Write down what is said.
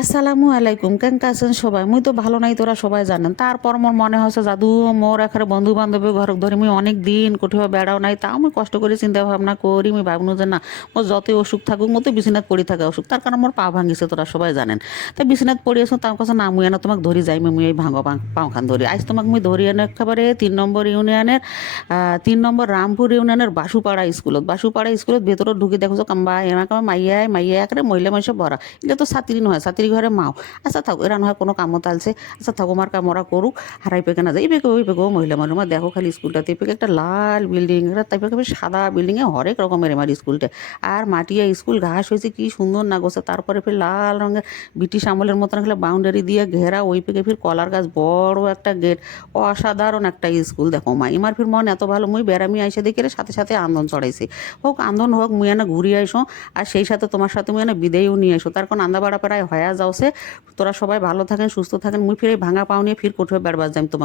আসসালামু আলাইকুম, কেমন আছেন সবাই? মুই তো ভালো নাই, তোরা সবাই জানেন। তারপর মোর মনে হচ্ছে জাদু মোর এখানে বন্ধু বান্ধবী ঘর ধরে মুই অনেক দিন কোথাও বেড়াও নাই, তাও মুই কষ্ট করে চিন্তা ভাবনা করি। মুই ভাবনু যে না, মোর যতই অসুখ থাকুক, মতো বিছানাত পড়ি থাকে অসুখ, তার কারণ মোর পা ভাঙিছে, তোরা সবাই জানেন। তাই বিছানাত পড়ি আছো, তার কাছে না মুই এনে তোমাকে ধরি যাই, মুই এই ভাঙো পাও খান ধরি। আজ তোমাকে মুই ধরি এনে একেবারে 3 নম্বর ইউনিয়নের 3 নম্বর রামপুর ইউনিয়নের বাসুপাড়া স্কুলত ভেতরে ঢুকে দেখছো কাম্বা এমাকে মাইয়াই মাইয়া একেবারে মহিলা মানুষে ভরা। এগুলো তো ছাত্রী নয়, ছাত্রী ঘরে মাও। আচ্ছা থাক, এরা নয় কোনো কামত আলছে। আচ্ছা থাকো, মার কাম ওরা করুক। হারাই পেকে না যায়, এই পেকে ওই পেকে মহিলা মানুষ মা দেখো খালি স্কুলটাতে এই পেকে একটা লাল বিল্ডিং, এটা তাই পেকে সাদা বিল্ডিংয়ে হরেক রকমের আমার স্কুলটা। আর মাটিয়া স্কুল, ঘাস হয়েছে কি সুন্দর না গোছে। তারপরে ফির লাল রঙের ব্রিটিশ আমলের মতন খেলে বাউন্ডারি দিয়ে ঘেরা, ওই পেকে ফির কলার গাছ, বড় একটা গেট। অসাধারণ একটা স্কুল দেখো মা। আমার ফির মন এত ভালো, মুই বেড়ামি আইসে দেখে সাথে সাথে আন্দোলন চড়াইছি। হোক আন্দোলন হোক, মুই এনে ঘুরিয়ে আইসো। আর সেই সাথে তোমার সাথে মুই এনে বিদেয়ও নিয়ে এসো, তার কারণ আন্দা বাড়া প্রায় হয়ে যাওছে। তোরা সবাই ভালো থাকেন, সুস্থ থাকেন। মুই ফির এই ভাঙা পাও নিয়ে ফির কোথাও বেড়বার যাই তোমাকে।